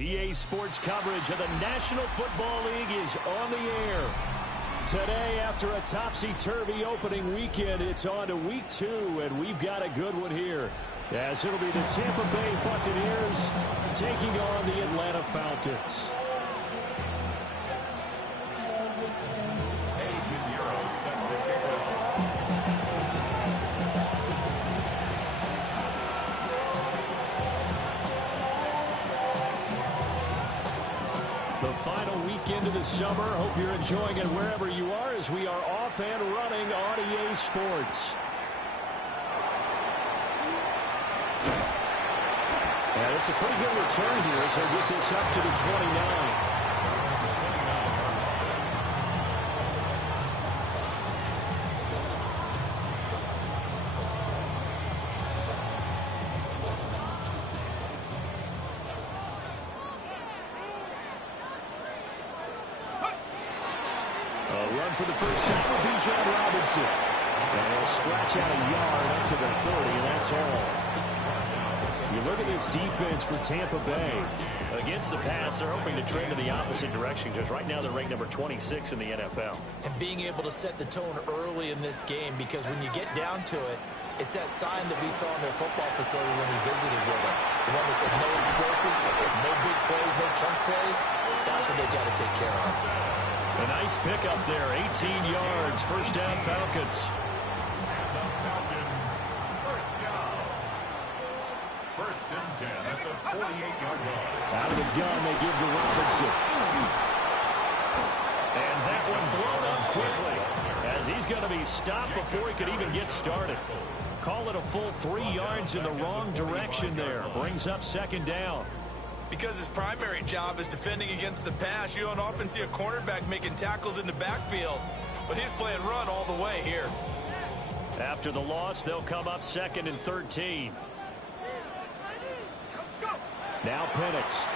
EA Sports coverage of the National Football League is on the air. Today, after a topsy-turvy opening weekend, it's on to week 2, and we've got a good one here. As it'll be the Tampa Bay Buccaneers taking on the Atlanta Falcons. The final weekend of the summer. Hope you're enjoying it wherever you are as we are off and running on EA Sports. And it's a pretty good return here as he'll get this up to the 29. For the first time will be John Robinson. And he'll scratch out a yard up to the 30, and that's all. You look at this defense for Tampa Bay. Against the pass, they're hoping to trend in the opposite direction because right now they're ranked number 26 in the NFL. And being able to set the tone early in this game, because when you get down to it, it's that sign that we saw in their football facility when we visited with them. The one that said no explosives, no big plays, no chunk plays. That's what they've got to take care of. A nice pickup there, 18 yards, first down Falcons. First and 10 at the 48-yard line. Out of the gun, they give to Robinson. And that one blown up quickly as he's going to be stopped before he could even get started. Call it a full 3 yards in the wrong direction there. Brings up second down. Because his primary job is defending against the pass, you don't often see a cornerback making tackles in the backfield. But he's playing run all the way here. After the loss, they'll come up second and 13. Now Penix.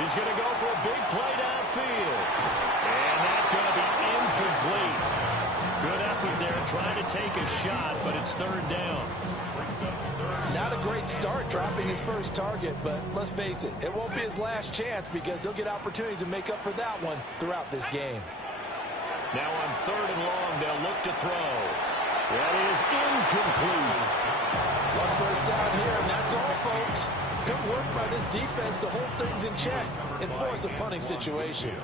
He's going to go for a big play downfield. And that's going to be incomplete. Good effort there trying to take a shot, but it's third down. Not a great start dropping his first target, but let's face it, it won't be his last chance because he'll get opportunities to make up for that one throughout this game. Now on third and long, they'll look to throw. That is incomplete. One first down here, and that's all, folks. Good work by this defense to hold things in check and force a punting situation.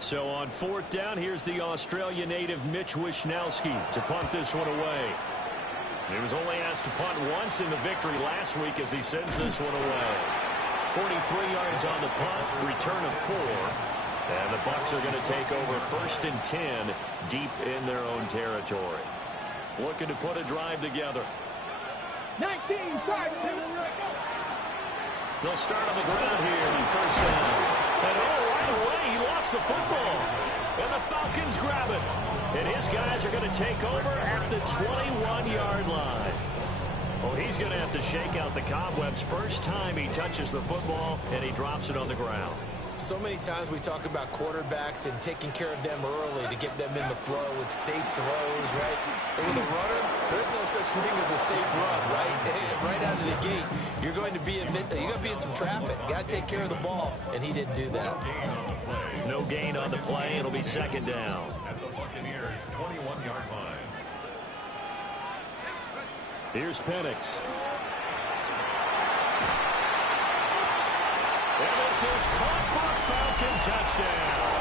So on fourth down, here's the Australia native Mitch Wishnowsky to punt this one away. He was only asked to punt once in the victory last week as he sends this one away. 43 yards on the punt, return of 4. And the Bucs are going to take over first and 10 deep in their own territory. Looking to put a drive together. 19, 5, They'll start on the ground here in first down. And right away, he lost the football. And the Falcons grab it. And his guys are going to take over at the 21-yard line. Well, he's going to have to shake out the cobwebs first time he touches the football, and he drops it on the ground. So many times we talk about quarterbacks and taking care of them early to get them in the flow with safe throws, right? And with a runner, there's no such thing as a safe run, right? Right out of the gate, you're going to be in some traffic. Got to take care of the ball, and he didn't do that. No gain on the play. It'll be second down. At the Buccaneers' 21-yard line. Here's Penix. And this is caught for a Falcon touchdown.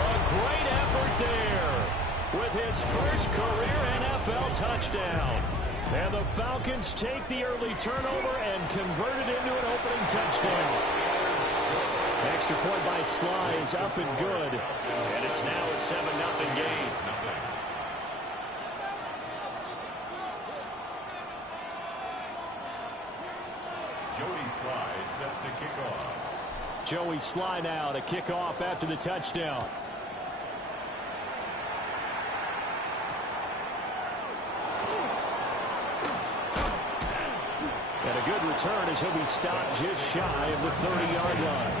A great effort there with his first career NFL touchdown. And the Falcons take the early turnover and convert it into an opening touchdown. Extra point by Sly is up and good. And it's now a 7-0 game. Joey Sly set to kick off. Joey Sly now to kick off after the touchdown. And a good return as he'll be stopped just shy of the 30-yard line.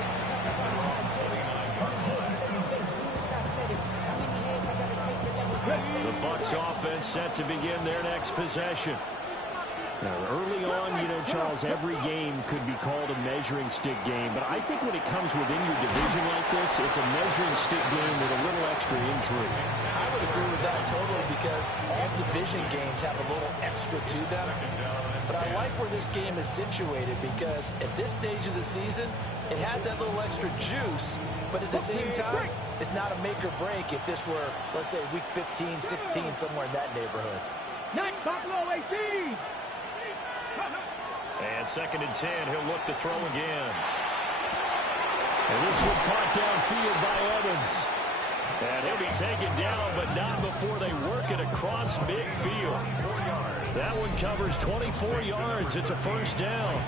The Bucs offense set to begin their next possession. Now, early on, you know, Charles, every game could be called a measuring stick game. But I think when it comes within your division like this, it's a measuring stick game with a little extra intrigue. I would agree with that totally because all division games have a little extra to them. But I like where this game is situated because at this stage of the season, it has that little extra juice. But at the same time, it's not a make or break if this were, let's say, week 15, 16, somewhere in that neighborhood. Night Buffalo 18. And 2nd and 10, he'll look to throw again. And this was caught downfield by Evans. And he'll be taken down, but not before they work it across midfield. That one covers 24 yards. It's a first down.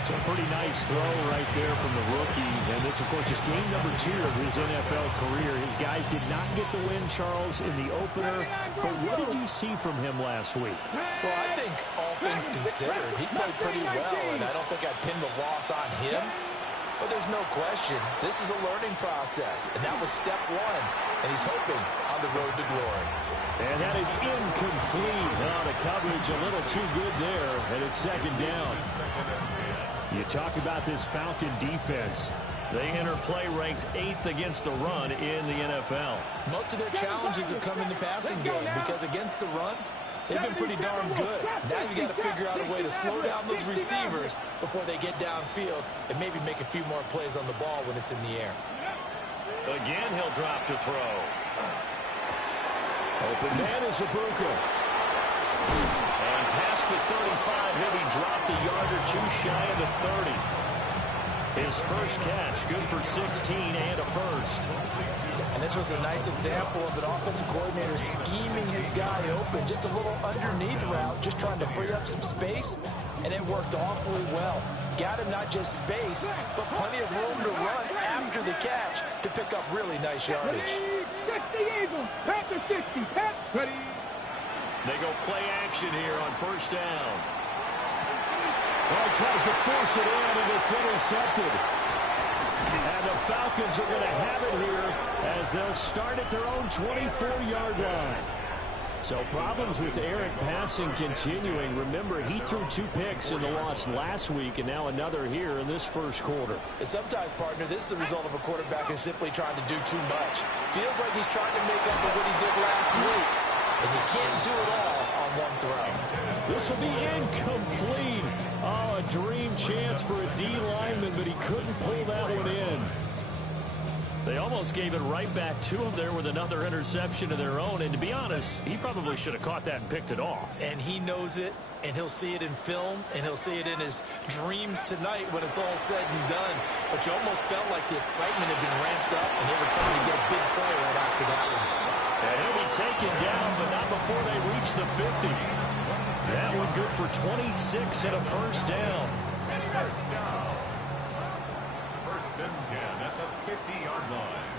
It's a pretty nice throw right there from the rookie. And this, of course, is game number 2 of his NFL career. His guys did not get the win, Charles, in the opener. But what did you see from him last week? Well, I think all things considered, he played pretty well, and I don't think I'd pin the loss on him. But there's no question, this is a learning process, and that was step 1, and he's hoping on the road to glory. And that is incomplete. Oh, the coverage a little too good there, and it's 2nd down. You talk about this Falcon defense. They enter play ranked 8th against the run in the NFL. Most of their challenges have come in the passing game because against the run, they've been pretty darn good. Now you got to figure out a way to slow down those receivers before they get downfield and maybe make a few more plays on the ball when it's in the air. Again, he'll drop to throw. Open man is Ibuka. And past the 35, he'll be dropped a yard or 2 shy of the 30. His first catch, good for 16 and a first. And this was a nice example of an offensive coordinator scheming his guy open. Just a little underneath route, just trying to free up some space, and it worked awfully well. Got him not just space, but plenty of room to run after the catch to pick up really nice yardage. 60 Eagles, after 60, pass, ready. They go play action here on first down. Well, he tries to force it in, and it's intercepted. And the Falcons are going to have it here as they'll start at their own 24-yard line. So problems with errant passing continuing. Remember, he threw 2 picks in the loss last week and now another here in this first quarter. And sometimes, partner, this is the result of a quarterback who's simply trying to do too much. Feels like he's trying to make up for what he did last week. And you can't do it all on one throw. This will be incomplete. Oh, a dream chance for a D lineman, but he couldn't pull that one in. They almost gave it right back to him there with another interception of their own. And to be honest, he probably should have caught that and picked it off. And he knows it, and he'll see it in film, and he'll see it in his dreams tonight when it's all said and done. But you almost felt like the excitement had been ramped up, and they were trying to get a big play right after that one. And he'll be taken down, but not before they reach the 50. That one good for 26 and a first down. First down. 1st and 10 at the 50-yard line.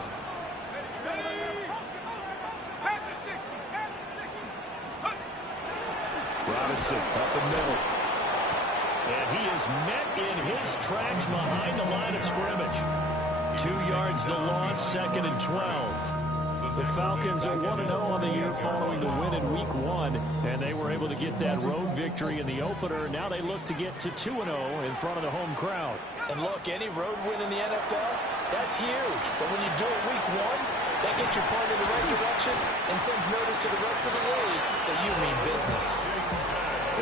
Robinson up the middle. And he is met in his tracks behind the line of scrimmage. 2 yards the loss, 2nd and 12. The Falcons are 1-0 on the year following the win in Week 1, and they were able to get that road victory in the opener. Now they look to get to 2-0 in front of the home crowd. And look, any road win in the NFL, that's huge. But when you do it Week 1, that gets you pointed in the right direction and sends notice to the rest of the league that you mean business.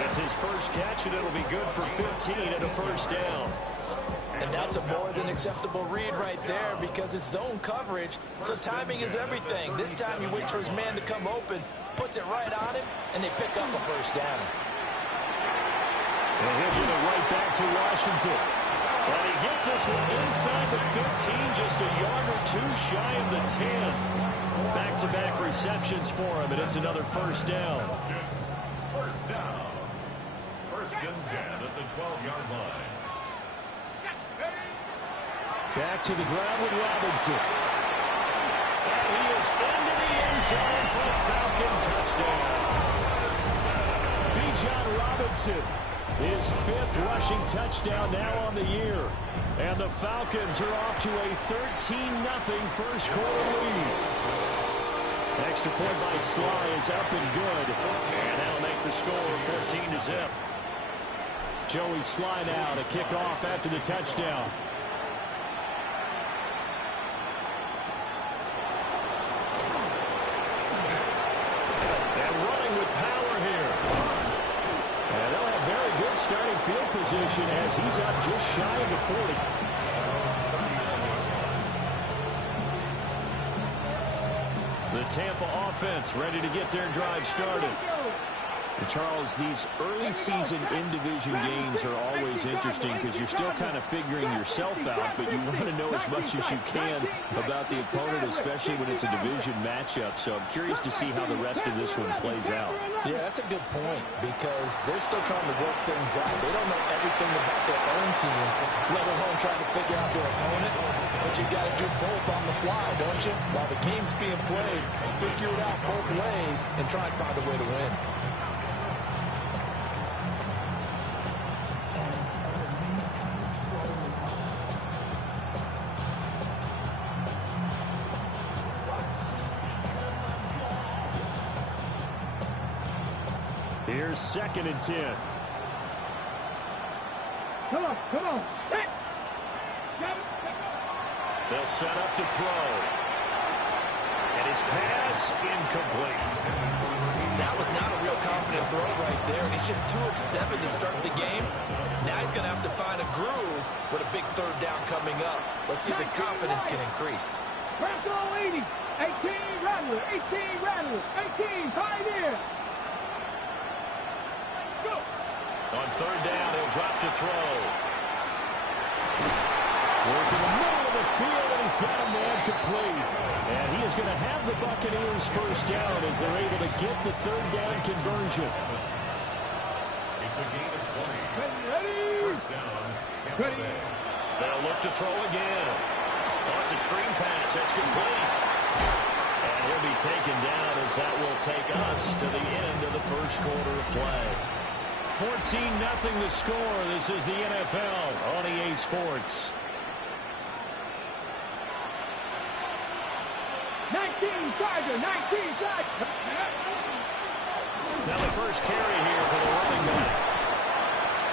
It's his first catch, and it'll be good for 15 and a first down. And that's a more than acceptable read right there because it's zone coverage, so timing is everything. This time he waits for his man to come open, puts it right on him, and they pick up a first down. And he'll get it right back to Washington. And he gets this one inside the 15, just a yard or 2 shy of the 10. Back-to-back receptions for him, and it's another first down. First down. 1st and 10 at the 12-yard line. Back to the ground with Robinson. And he is into the end zone for a Falcon touchdown. Bijan Robinson, his 5th rushing touchdown now on the year. And the Falcons are off to a 13-0 first quarter lead. Extra point by Sly is up and good. And that'll make the score 14-0. Joey Sly now to kick off after the touchdown. And running with power here. And they'll have very good starting field position as he's up just shy of the 40. The Tampa offense ready to get their drive started. And Charles, these early season in-division games are always interesting because you're still kind of figuring yourself out, but you want to know as much as you can about the opponent, especially when it's a division matchup. So I'm curious to see how the rest of this one plays out. Yeah, that's a good point because they're still trying to work things out. They don't know everything about their own team, let alone trying to figure out their opponent. But you got to do both on the fly, don't you? While the game's being played, figure it out both ways and try and find a way to win. Here's 2nd and 10. Come on. Hey. They'll set up to throw. And his pass incomplete. That was not a real confident throw right there, and he's just 2 of 7 to start the game. Now he's going to have to find a groove with a big 3rd down coming up. Let's see if his confidence can increase. Press all 80. 18 Rattler. 18 Pioneer. Go. On 3rd down, he'll drop to throw. Work in the middle of the field, and he's got a man complete. And he is going to have the Buccaneers 1st down as they're able to get the 3rd down conversion. It's a gain of 20. Ready. First down, Tampa Bay. They'll look to throw again. Oh, it's a screen pass. That's complete. And he'll be taken down as that will take us to the end of the 1st quarter of play. 14-0 the score. This is the NFL on EA Sports. 19 Tiger. Now the first carry here for the running back.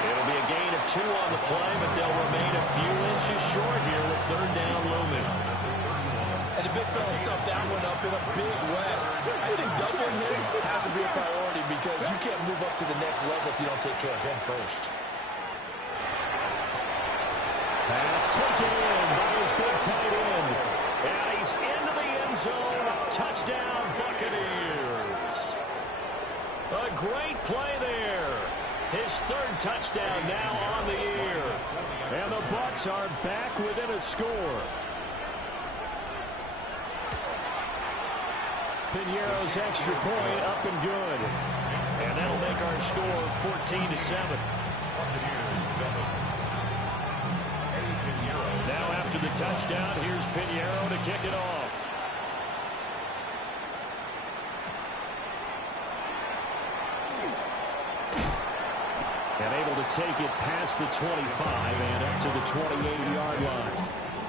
It'll be a gain of 2 on the play, but they'll remain a few inches short here with 3rd down looming. And the big fella stuffed that one up in a big way. I think doubling him has to be a priority because you can't move up to the next level if you don't take care of him first. Pass taken in by his big tight end. And he's into the end zone. Touchdown, Buccaneers. A great play there. His 3rd touchdown now on the year. And the Bucs are back within a score. Piñeiro's extra point up and good. And that'll make our score 14-7. Now after the touchdown, here's Piñeiro to kick it off. And able to take it past the 25 and up to the 28-yard line.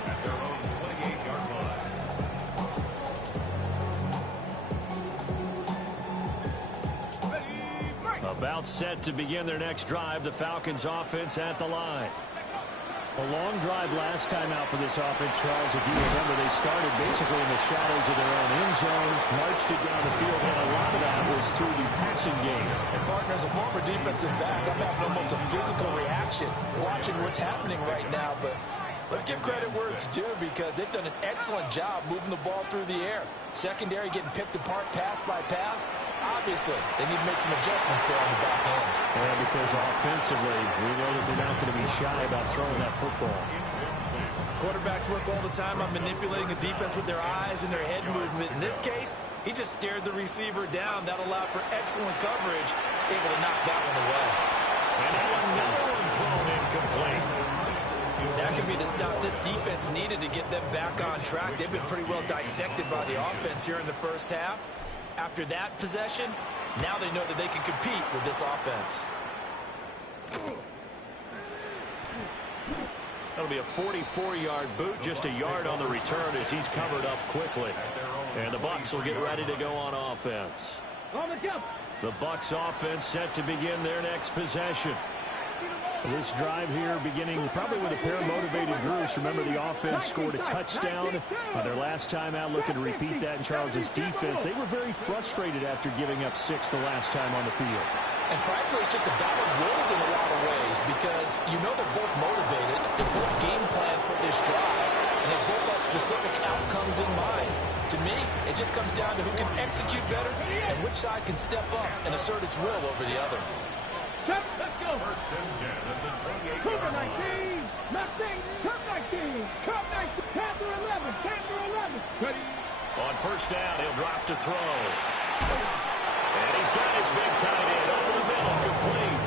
At their own 28-yard line. About set to begin their next drive, the Falcons offense at the line. A long drive last time out for this offense, Charles. If you remember, they started basically in the shadows of their own end zone, marched it down the field, and a lot of that was through the passing game. And partner, as a former defensive back, I'm having almost a physical reaction watching what's happening right now. But let's give credit where it's due because they've done an excellent job moving the ball through the air. Secondary getting picked apart pass by pass. Obviously, they need to make some adjustments there on the back end. And because offensively, we know that they're not going to be shy about throwing that football. Quarterbacks work all the time on manipulating a defense with their eyes and their head movement. In this case, he just stared the receiver down. That allowed for excellent coverage, able to knock that one away. And another one thrown incomplete. That could be the stop this defense needed to get them back on track. They've been pretty well dissected by the offense here in the 1st half. After that possession, now they know that they can compete with this offense. That'll be a 44-yard boot, just a yard on the return as he's covered up quickly. At their own And the Bucs will get ready to go on offense. On the jump. The Bucs offense set to begin their next possession. This drive here beginning probably with a pair of motivated groups. Remember, the offense scored a touchdown their last time out, looking to repeat that in Charles' defense. They were very frustrated after giving up 6 the last time on the field. And frankly, it's just a battle of wills in a lot of ways because you know they're both motivated, they're both game plan for this drive, and they both have specific outcomes in mind. To me, it just comes down to who can execute better and which side can step up and assert its will over the other. Let's go. First and 10 at the 28-yard Cougar line. 19. Nothing. Cup 19. Cup 19. Panther 11. Panther 11. Ready. On first down, he'll drop to throw. And he's got his big tight end over the middle, complete.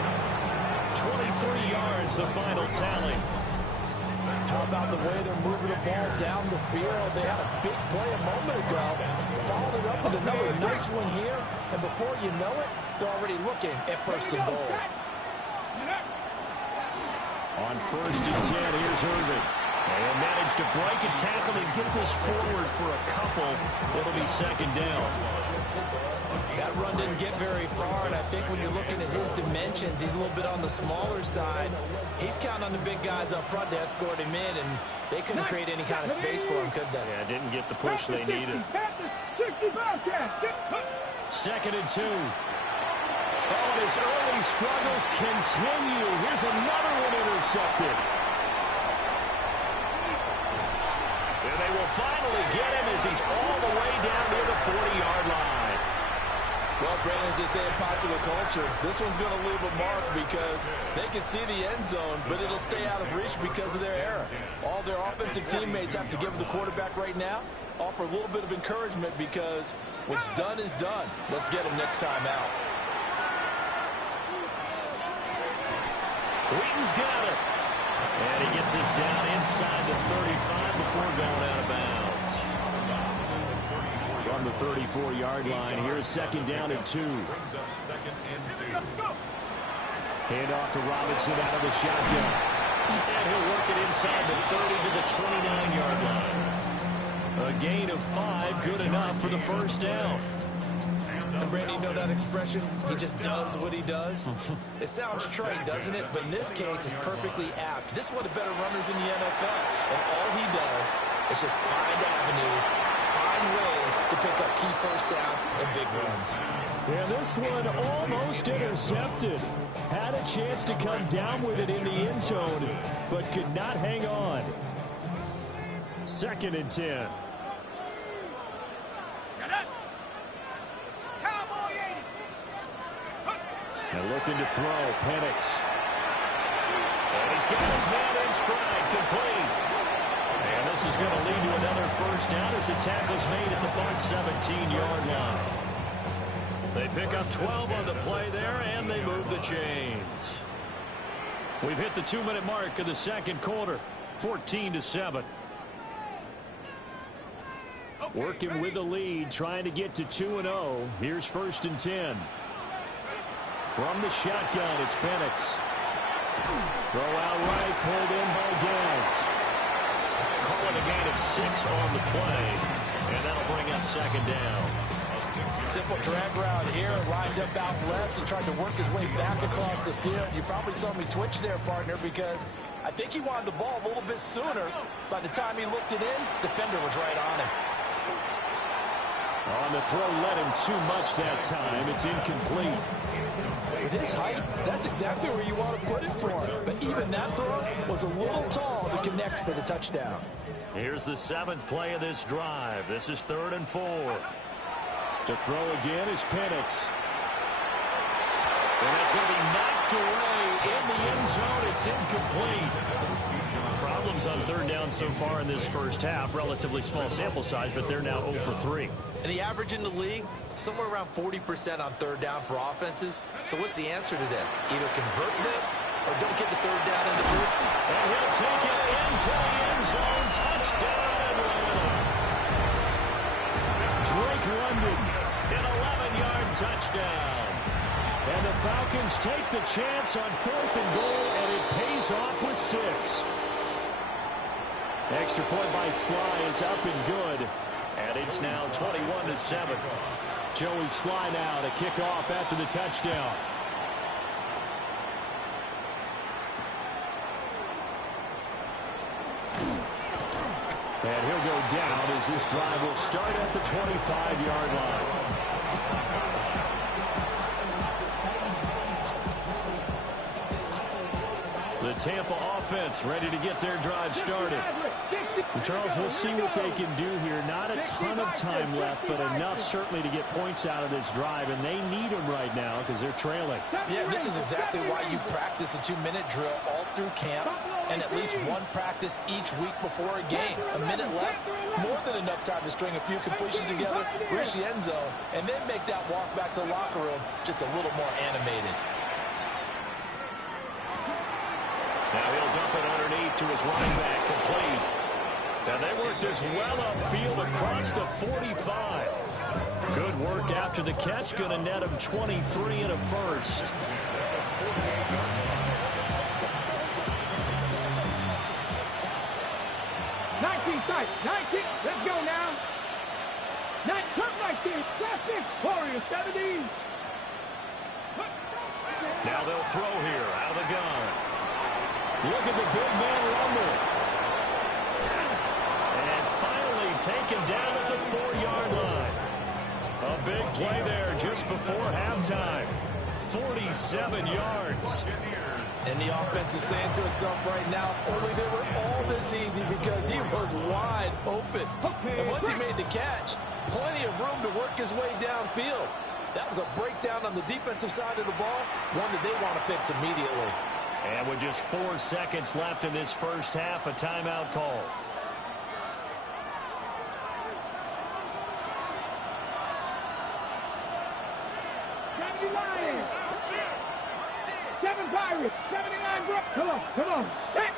23 yards, the final tally. How about the way they're moving the ball down the field? They had a big play a moment ago. Followed it up with another nice one here. And before you know it, they're already looking at first and goal. On first and 10, here's Irvin. And managed to break a tackle and get this forward for a couple. It'll be second down. That run didn't get very far, and I think when you're looking at his dimensions, he's a little bit on the smaller side. He's counting on the big guys up front to escort him in, and they couldn't create any kind of space for him, could they? Yeah, didn't get the push they needed. Second and 2. Oh, and his early struggles continue. Here's another one intercepted. And they will finally get him as he's all the way down near the 40-yard line. Well, Brandon, as they say in popular culture, this one's going to leave a mark because they can see the end zone, but it'll stay out of reach because of their error. All their offensive teammates have to give the quarterback right now, offer a little bit of encouragement because what's done is done. Let's get him next time out. Wheaton's got it. And he gets this down inside the 35 before going out of bounds. From the 34-yard line, here's second down and 2. Brings up second and 2. Hand off to Robinson out of the shotgun. And he'll work it inside the 30 to the 29-yard line. A gain of 5, good enough for the first down. And Brandon, you know that expression? He just does what he does. It sounds trite, doesn't it? But in this case, it's perfectly apt. This is one of the better runners in the NFL. And all he does is just find avenues, find ways to pick up key first downs and big runs. Yeah, this one almost intercepted. Had a chance to come down with it in the end zone, but could not hang on. Second and 10. And looking to throw, Penix. And he's got his man in stride, complete. And this is going to lead to another first down as the tackle's made at the Bucs 17-yard line. They pick up 12 on the play there, and they move the chains. We've hit the 2-minute mark of the second quarter, 14-7. Working with the lead, trying to get to 2-0. Here's first and 10. From the shotgun, it's Penix. Throw out right, pulled in by Gant. Calling a gain of 6 on the play, and that'll bring up second down. Simple drag route here, lined up out left and tried to work his way back across the field. You probably saw me twitch there, partner, because I think he wanted the ball a little bit sooner. By the time he looked it in, defender was right on him. On the throw, led him too much that time. It's incomplete. With his height, that's exactly where you want to put it for him. But even that throw was a little tall to connect for the touchdown. Here's the 7th play of this drive. This is 3rd and 4. To throw again is Penix. And that's going to be knocked away in the end zone. It's incomplete. Problems on 3rd down so far in this first half. Relatively small sample size, but they're now 0 for 3. And the average in the league, somewhere around 40% on 3rd down for offenses. So what's the answer to this? Either convert them or don't get the 3rd down in the first. And he'll take it into the end zone. Touchdown, Atlanta. Drake London, an 11-yard touchdown. And the Falcons take the chance on 4th and goal, and it pays off with 6. Extra point by Sly is up and good. And it's now 21-7. Joey Slye now to kick off after the touchdown. And he'll go down as this drive will start at the 25-yard line. The Tampa offense ready to get their drive started. And Charles, we'll see what they can do here. Not a ton of time left, but enough certainly to get points out of this drive, and they need them right now because they're trailing. Yeah, this is exactly why you practice a 2-minute drill all through camp and at least one practice each week before a game. A minute left, more than enough time to string a few completions together, reach the end zone, and then make that walk back to the locker room just a little more animated. Now he'll dump it underneath to his running back, complete. And they work this well upfield across the 45. Good work after the catch. Going to net him 23 and a first. Tight. 19. Let's go now. 19. Classic. Warriors 17. Now they'll throw here out of the gun. Look at the big man rumble. And finally taken down at the 4-yard line. A big play there just before halftime. 47 yards. And the offense is saying to itself right now, only they were all this easy because he was wide open. And once he made the catch, plenty of room to work his way downfield. That was a breakdown on the defensive side of the ball, one that they want to fix immediately. And with just 4 seconds left in this first half, a timeout call. Pirates, 79 Brook. Come on. Set.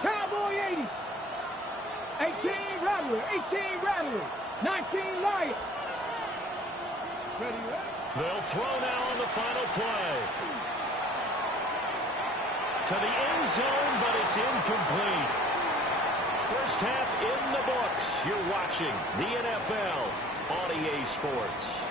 Cowboy 80. 18 Rattler. 19 Lion. Ready? They'll throw now on the final play. To the end zone, but it's incomplete. First half in the books. You're watching the NFL on EA Sports.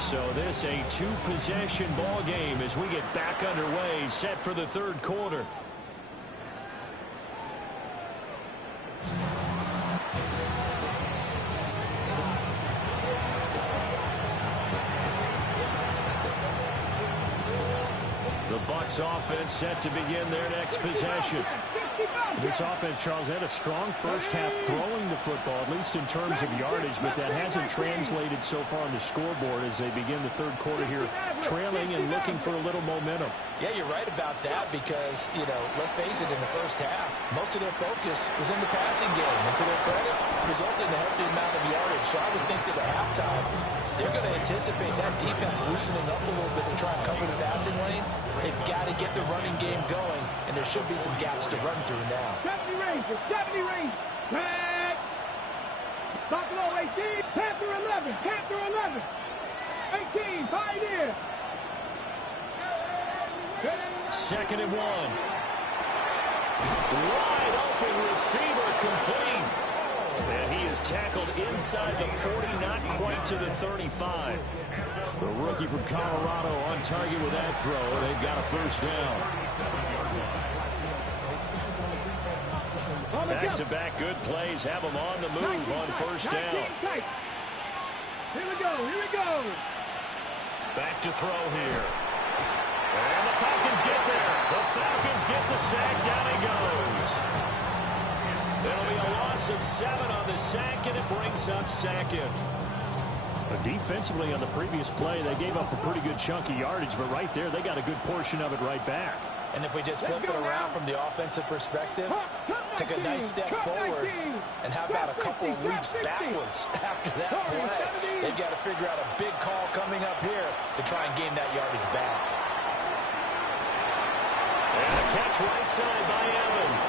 So this a 2-possession ball game as we get back underway, set for the third quarter. The Bucs offense set to begin their next possession. This offense, Charles, had a strong first half throwing the football, at least in terms of yardage, but that hasn't translated so far on the scoreboard as they begin the third quarter here, trailing and looking for a little momentum. Yeah, you're right about that because, let's face it, in the first half, most of their focus was in the passing game. And to their credit, resulted in a healthy amount of yardage. So I would think that at halftime, they're going to anticipate that defense loosening up a little bit to try and cover the passing lanes. They've got to get the running game going, and there should be some gaps to run through now. 70 Rangers. Back. Buffalo 18. Panther 11. 18. Pioneer. Second and 1. Wide open receiver, complete. And he is tackled inside the 40, not quite to the 35. The rookie from Colorado on target with that throw. They've got a first down. Back-to-back good plays have them on the move on first down. Here we go. Back to throw here. And the Falcons get there. The Falcons get the sack. Down he goes. It'll be a loss of 7 on the sack, and it brings up second. Defensively on the previous play, they gave up a pretty good chunk of yardage, but right there, they got a good portion of it right back. And if we just flip it around from the offensive perspective, took a nice step forward, and how about a couple of leaps backwards after that play? They've got to figure out a big call coming up here to try and gain that yardage back. And a catch right side by Evans.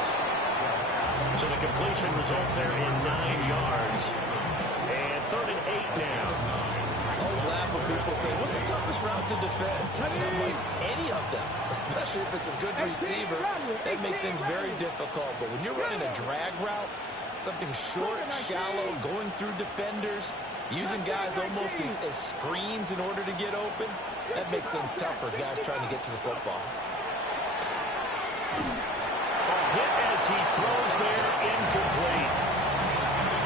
So the completion results there in 9 yards. And 3rd and 8 now. always laugh when people say, what's the toughest route to defend? And I'm like, any of them, especially if it's a good receiver. That makes things very difficult. But when you're running a drag route, something short, shallow, going through defenders, using guys almost as screens in order to get open, that makes things tough for guys trying to get to the football. A hit as he throws there, incomplete.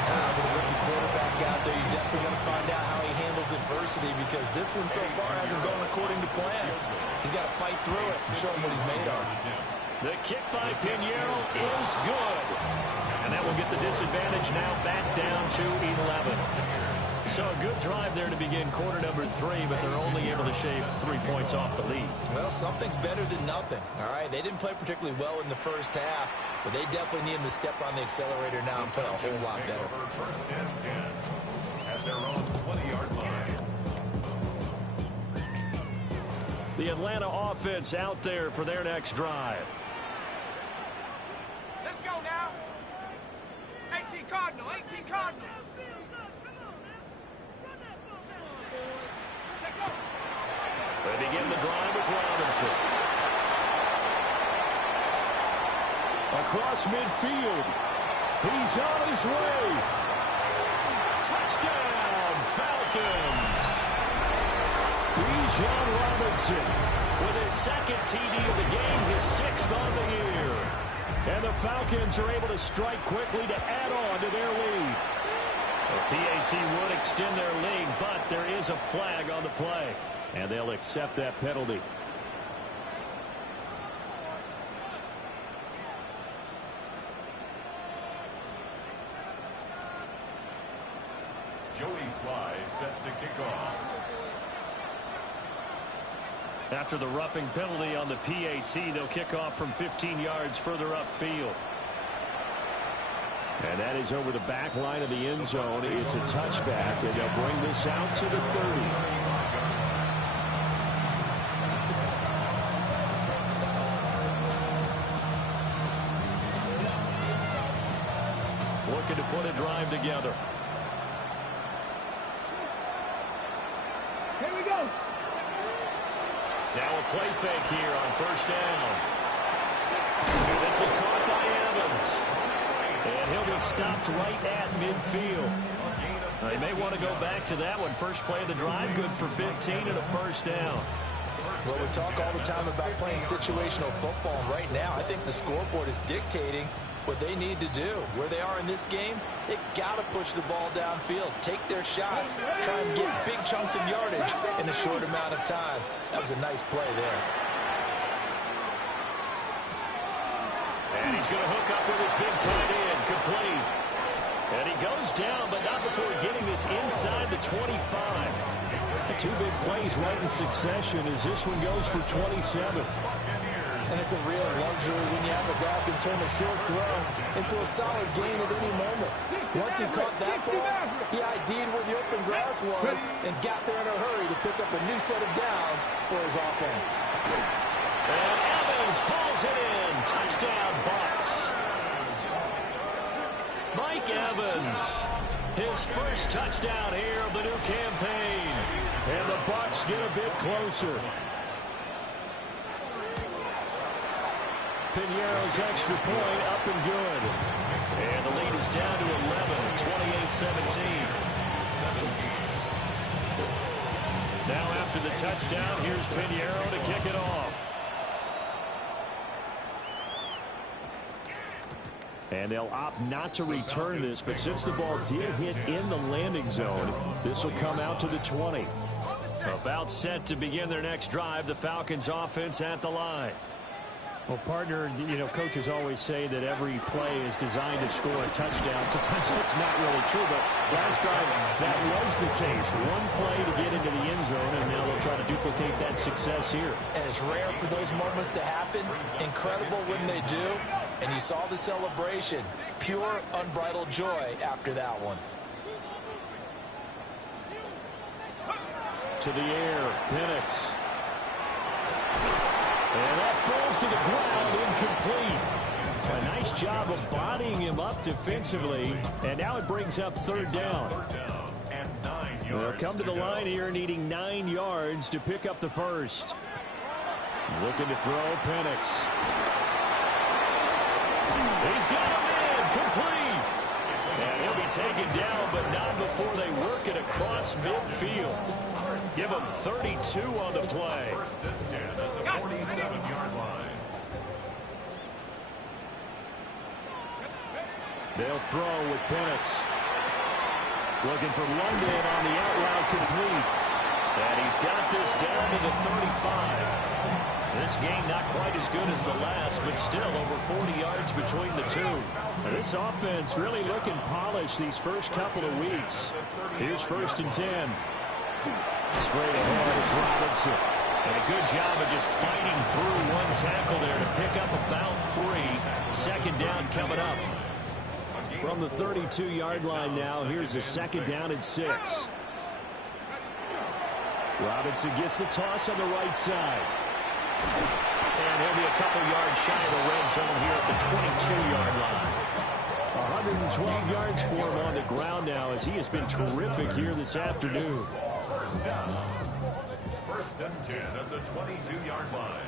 With a rookie quarterback out there, you're definitely going to find out how he handles adversity, because this one so far hasn't gone according to plan. He's got to fight through it and show him what he's made of. The kick by Pinheiro is good. And that will get the disadvantage now back down to 11. So a good drive there to begin quarter number 3, but they're only able to shave 3 points off the lead. Well, something's better than nothing, all right? They didn't play particularly well in the first half, but they definitely need him to step on the accelerator now and play a whole lot better. First and 10 at their own 20-yard line. The Atlanta offense out there for their next drive. Let's go now. 18 Cardinal, 18 Cardinal. They begin the drive with Robinson. Across midfield. He's on his way. Touchdown, Falcons. Bijan Robinson with his second TD of the game, his 6th on the year. And the Falcons are able to strike quickly to add on to their lead. The PAT would extend their lead, but there is a flag on the play. And they'll accept that penalty. Joey Sly set to kick off. After the roughing penalty on the PAT, they'll kick off from 15 yards further upfield. And that is over the back line of the end zone. It's a touchback, and they'll bring this out to the 30. Looking to put a drive together. Here we go. Now a play fake here on first down. And this is caught by Evans. And he'll be stopped right at midfield. They may want to go back to that one. First play of the drive, good for 15 and a first down. Well, we talk all the time about playing situational football. Right now, I think the scoreboard is dictating what they need to do. Where they are in this game, they've got to push the ball downfield, take their shots, try and get big chunks of yardage in a short amount of time. That was a nice play there. And he's going to hook up with his big tight end, complete. And he goes down, but not before getting this inside the 25. Two big plays right in succession as this one goes for 27. And it's a real luxury when you have a guy who can turn a short throw into a solid gain at any moment. Once he caught that ball, he ID'd where the open grass was and got there in a hurry to pick up a new set of downs for his offense. And Evans hauls it in. Touchdown, Bucs. Mike Evans, his first touchdown here of the new campaign. And the Bucs get a bit closer. Pinheiro's extra point up and good. And the lead is down to 11, 28-17. Now after the touchdown, here's Pinheiro to kick it off. And they'll opt not to return this, but since the ball did hit in the landing zone, this will come out to the 20. About set to begin their next drive, the Falcons offense at the line. Well, partner, you know, coaches always say that every play is designed to score a touchdown. Sometimes that's not really true, but last drive, that was the case. One play to get into the end zone, and now they'll try to duplicate that success here. And it's rare for those moments to happen. Incredible when they do. And you saw the celebration. Pure, unbridled joy after that one. To the air, Penix. And that falls to the ground, incomplete. A nice job of bodying him up defensively, and now it brings up third down. And 9 They'll come to the line here needing 9 yards to pick up the first. Looking to throw, Penix. He's got him in, complete. And he'll be taken down, but not before they work it across midfield. Give him 32 on the play. First and 10 at the 47-yard line. They'll throw with Penix. Looking for London on the out route, complete. And he's got this down to the 35. This game not quite as good as the last, but still over 40 yards between the two. This offense really looking polished these first couple of weeks. Here's first and 10. Straight ahead, it's Robinson. And a good job of just fighting through one tackle there to pick up about 3. Second down coming up. From the 32-yard line now, here's a second down and 6. Robinson gets the toss on the right side. And he'll be a couple yards shy of the red zone here at the 22-yard line. 112 yards for him on the ground now as he has been terrific here this afternoon. First down. First and 10 at the 22-yard line.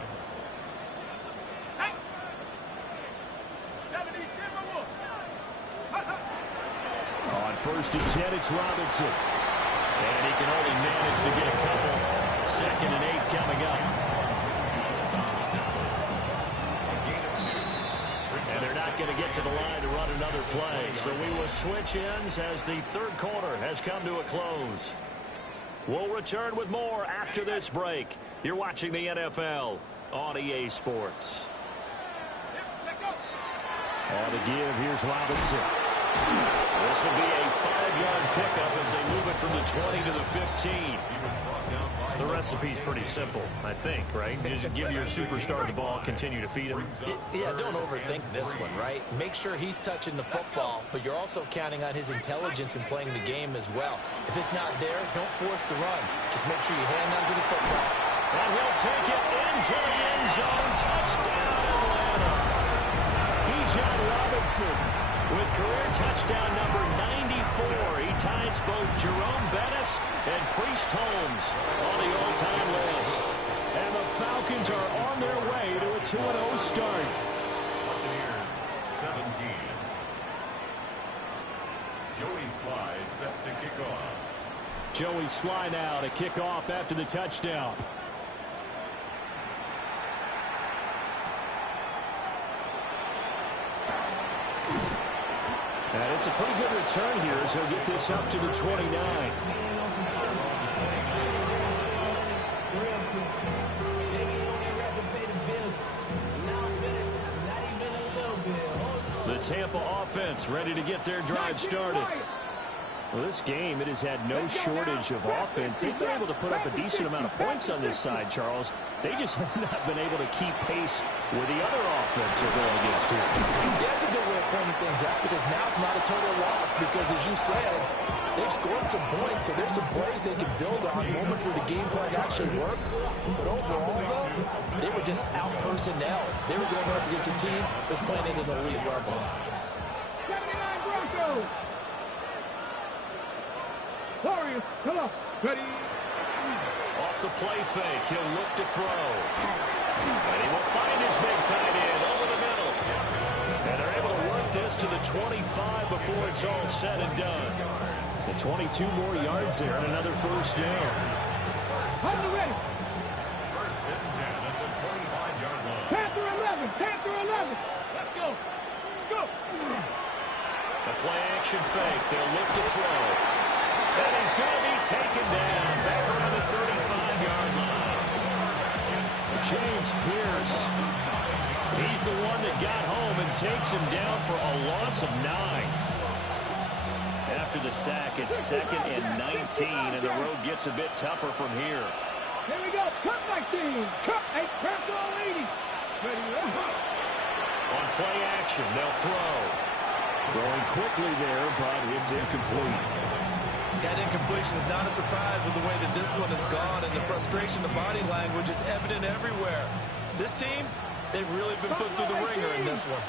On first and 10, it's Robinson. And he can only manage to get a couple. Second and 8 coming up. And they're not going to get to the line to run another play. So we will switch ends as the third quarter has come to a close. We'll return with more after this break. You're watching the NFL on EA Sports. On the give, here's Robinson. This will be a 5-yard pickup as they move it from the 20 to the 15. The recipe's pretty simple, I think, right? Just give your superstar the ball, continue to feed him. Yeah, don't overthink this one, right? Make sure he's touching the football, but you're also counting on his intelligence in playing the game as well. If it's not there, don't force the run. Just make sure you hang on to the football. And he'll take it into the end zone. Touchdown, Atlanta. Bijan Robinson with career touchdown number 94. He ties both Jerome Bettis and Priest Holmes on the all-time list. And the Falcons are on their way to a 2-0 start. Buccaneers 17. Joey Sly set to kick off. Joey Sly now to kick off after the touchdown. And it's a pretty good return here as he'll get this up to the 29. The Tampa offense ready to get their drive started. Well, this game, it has had no shortage of offense. They've been able to put up a decent amount of points on this side, Charles. They just have not been able to keep pace with the other offense they're going against here. Yeah, that's a good way of pointing things out because now it's not a total loss because, as you said, they've scored some points, so there's some plays they can build on moments where the game plan actually worked. But overall, though, they were just out personnel. They were going up against a team that's playing at an elite level. 79 Broncos. Warriors, come on. Ready. Off the play fake, he'll look to throw. And he will find his big tight end over the middle. And they're able to work this to the 25 before it's all said and done. The 22 more yards there and another first down. On the ready. First and 10 at the 25-yard line. Panther 11. Panther 11. Let's go. Let's go. The play action fake. They'll look to throw. And he's going to be taken down back around the 35-yard line. James Pierce. He's the one that got home and takes him down for a loss of 9. After the sack, it's 2nd and 19, and the road gets a bit tougher from here. Here we go. Cut 19. Cut. Hey, Panther 80. Ready. On play action, they'll throw. Throwing quickly there, but it's incomplete. That incompletion is not a surprise with the way that this one has gone, and the frustration, the body language is evident everywhere. This team, they've really been put through the ringer in this one.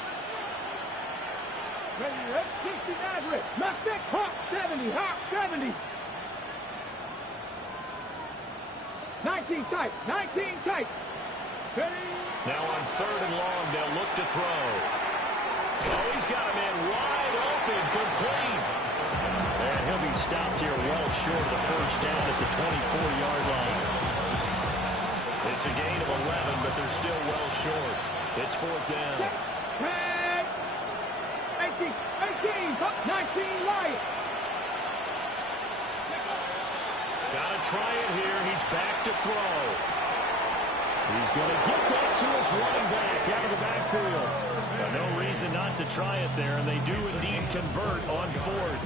Ready. 60 average. Left it. Hawk 70. Hawk 70. 19 tight. 19 tight. Ready? Now on 3rd and long, they'll look to throw. Oh, he's got a man wide open, complete. And he'll be stopped here well short of the first down at the 24-yard line. It's a gain of 11, but they're still well short. It's 4th down. 18, 19, Lions. Gotta try it here. He's back to throw. He's going to get that to his running back out of the backfield. No reason not to try it there, and they do indeed convert on 4th.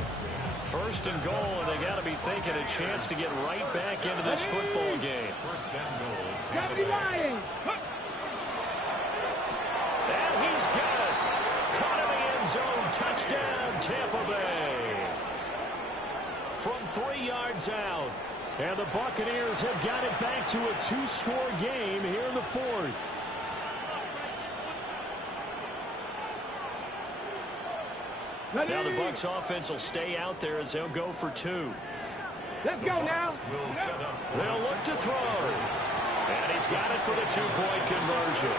1st and goal, and they got to be thinking a chance to get right back into this football game. 1st and goal. 70 Lions. And he's got it. Caught in the end zone. Touchdown, Tampa Bay. From 3 yards out. And the Buccaneers have got it back to a 2-score game here in the 4th. Now the Bucs offense will stay out there as they'll go for 2. Let's go now. Will set up. They'll look to throw. And he's got it for the 2-point conversion.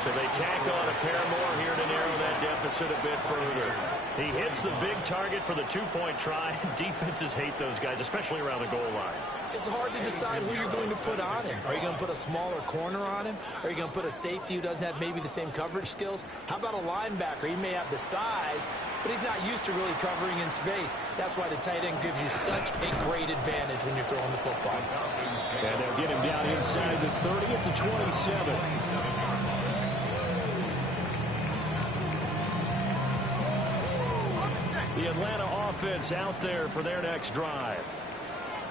So they tack on a pair more here to narrow that deficit a bit further. He hits the big target for the 2-point try. Defenses hate those guys, especially around the goal line. It's hard to decide who you're going to put on him. Are you going to put a smaller corner on him? Are you going to put a safety who doesn't have maybe the same coverage skills? How about a linebacker? He may have the size, but he's not used to really covering in space. That's why the tight end gives you such a great advantage when you're throwing the football. And they'll get him down inside the 30 at the 27. The Atlanta offense out there for their next drive.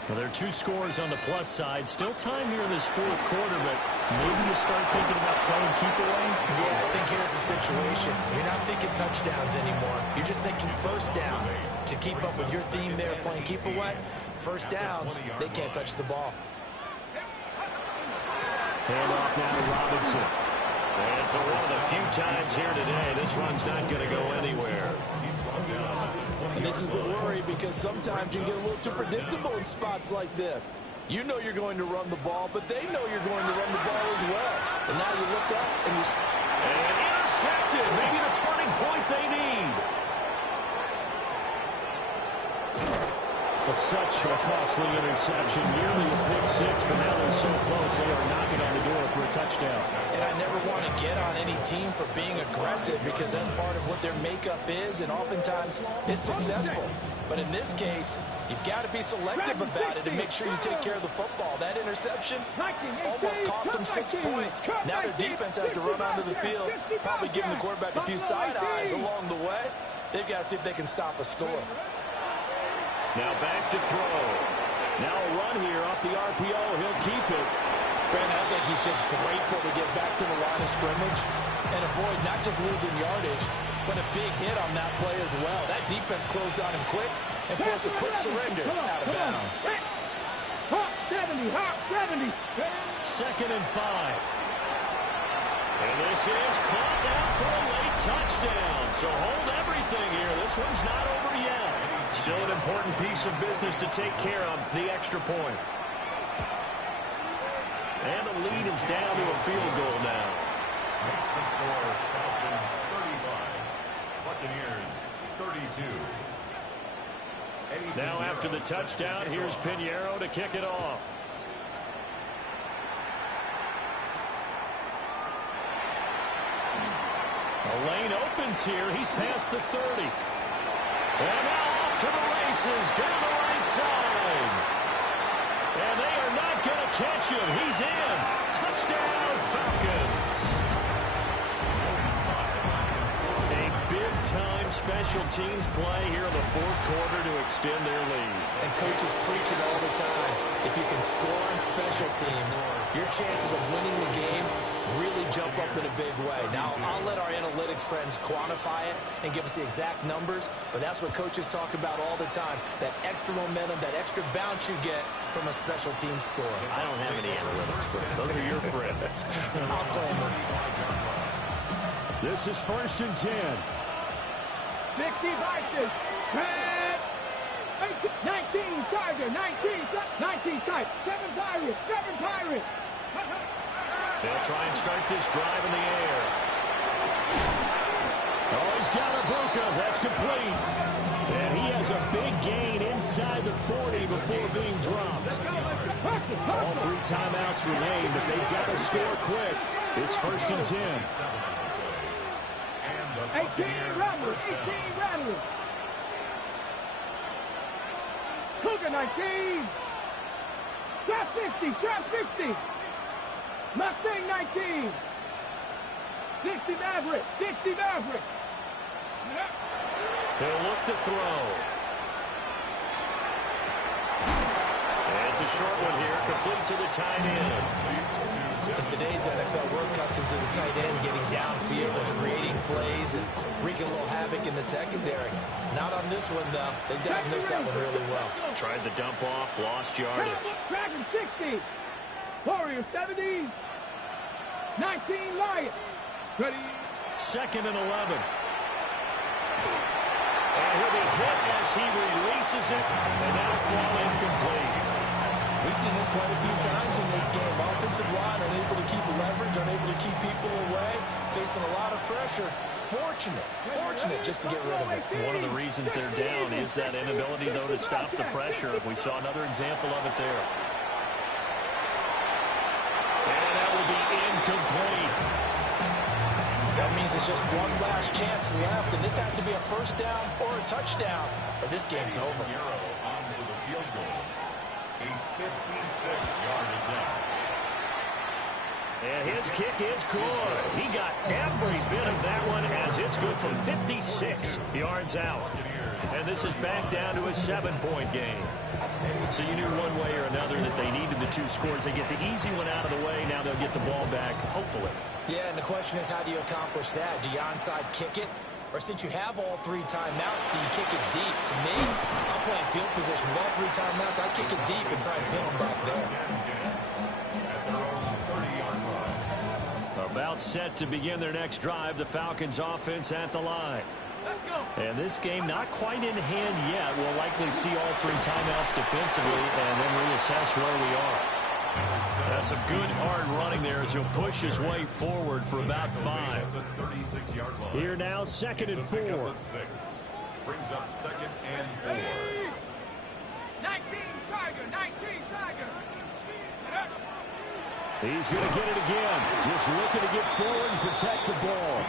Well, there are 2 scores on the plus side. Still time here in this 4th quarter, but maybe you start thinking about playing keep away. Yeah, I think here's the situation. You're not thinking touchdowns anymore. You're just thinking first downs. To keep up with your theme there, playing keep away, first downs, they can't touch the ball. Hand off now to Robinson. And for one of the few times here today, this run's not going to go anywhere. And this is the worry, because sometimes you get a little too predictable in spots like this. You know you're going to run the ball, but they know you're going to run the ball as well. And now you look up and you... And intercepted. Maybe the turning point they need. But such a costly interception. Nearly a pick 6, but now they're so close. They are knocking on the door for a touchdown. And I never want to get on any team for being aggressive, because that's part of what their makeup is, and oftentimes it's successful. But in this case, you've got to be selective about it and make sure you take care of the football. That interception almost cost them 6 points. Now their defense has to run onto the field, probably giving the quarterback a few side eyes along the way. They've got to see if they can stop a score. Now back to throw. Now a run here off the RPO. He'll keep it. Brandon, I think he's just grateful to get back to the line of scrimmage and avoid not just losing yardage, but a big hit on that play as well. That defense closed on him quick and forced a quick surrender out of bounds. Hop 70, hop 70. 2nd and 5. And this is caught now for a late touchdown. So hold everything here. This one's not over yet. Still an important piece of business to take care of, the extra point. And the lead is down to a field goal now. Makes the score Falcons 35, Buccaneers 32. Now after the touchdown, here's Pinheiro to kick it off. A lane opens here. He's past the 30. And now off to the races down the right side. And they are not going to catch him. He's in. Touchdown, Falcons. A big-time special teams play here in the 4th quarter to extend their lead. And coaches preach it all the time. If you can score on special teams, your chances of winning the game really jump up in a big way. Now, I'll let our analytics friends quantify it and give us the exact numbers, but that's what coaches talk about all the time, that extra momentum, that extra bounce you get from a special team score. I don't have any analytics friends. Those are your friends. I'll claim them. This is 1st and 10. 60 Vikings. 19 Tiger, 19 Tiger, 7 Pirates, 7 Pirates. They'll try and start this drive in the air. Oh, he's got Ibuka. That's complete. And he has a big gain inside the 40 before being dropped. All 3 timeouts remain, but they've got to score quick. It's 1st and 10. 18 Rattlers, 18 Rattlers. Cougar 19. Trap 60, Trap 60. Mustang 19. 60 Maverick, 60 Maverick. He'll look to throw. And it's a short one here, complete to the tight end. In today's NFL, we're accustomed to the tight end getting downfield and creating plays and wreaking a little havoc in the secondary. Not on this one, though. They diagnosed that one really well. Tried the dump off, lost yardage. Dragon 60. Warrior 70. 19 Lions. Ready. 2nd and 11. And he'll be hit as he releases it, and that'll fall incomplete. We've seen this quite a few times in this game. Offensive line unable to keep leverage, unable to keep people away, facing a lot of pressure. Fortunate just to get rid of it. One of the reasons they're down is that inability, though, to stop the pressure. We saw another example of it there. And that will be incomplete. That means it's just one last chance left, and this has to be a 1st down or a touchdown, or this game's over. Onto the field goal. A 56-yard attempt. And his kick is good. He got every bit of that one as it's good from 56 yards out. And this is back down to a 7-point game. So you knew one way or another that they needed the 2 scores. They get the easy one out of the way. Now they'll get the ball back, hopefully. Yeah, and the question is, how do you accomplish that? Do you onside kick it? Or since you have all 3 timeouts, do you kick it deep? To me, I'm playing field position. With all 3 timeouts, I kick it deep and try and pin them back there. About set to begin their next drive, the Falcons offense at the line. And this game not quite in hand yet. We'll likely see all 3 timeouts defensively and then reassess where we are. That's some good hard running there as he'll push his way forward for about 5. Here now, 2nd and 4. Brings up 2nd and 4. 19 Tiger, 19 Tiger. He's going to get it again. Just looking to get forward and protect the ball.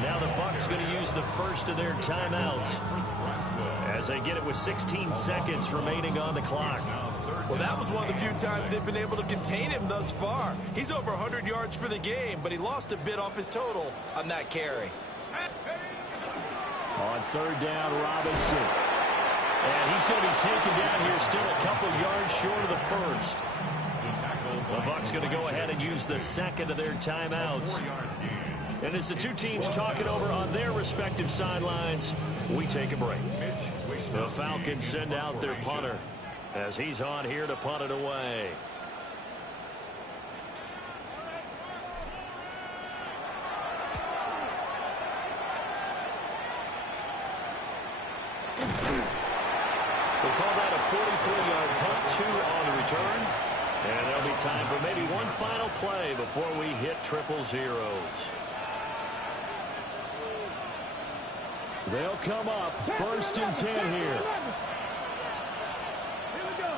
Now the Bucs going to use the first of their timeouts as they get it with 16 seconds remaining on the clock. Well, that was one of the few times they've been able to contain him thus far. He's over 100 yards for the game, but he lost a bit off his total on that carry. On 3rd down, Robinson. And he's going to be taken down here still a couple yards short of the 1st. The Bucs going to go ahead and use the 2nd of their timeouts. And as the 2 teams talk it over on their respective sidelines, we take a break. The Falcons send out their punter as he's on here to punt it away. We'll call that a 43-yard punt, 2 on the return. And there'll be time for maybe one final play before we hit 000. They'll come up 1st and 10 here. Here we go.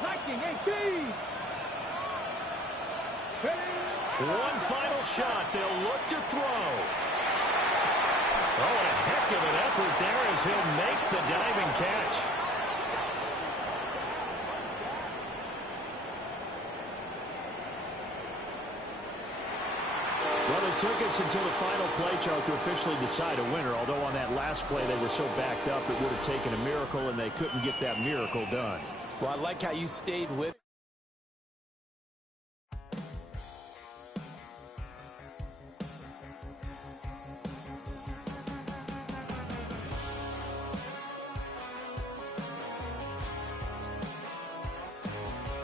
Viking 18. One final shot. They'll look to throw. Oh, a heck of an effort there as he'll make the diving catch. Well, it took us until the final play, Charles, to officially decide a winner. Although on that last play they were so backed up, it would have taken a miracle, and they couldn't get that miracle done. Well, I like how you stayed with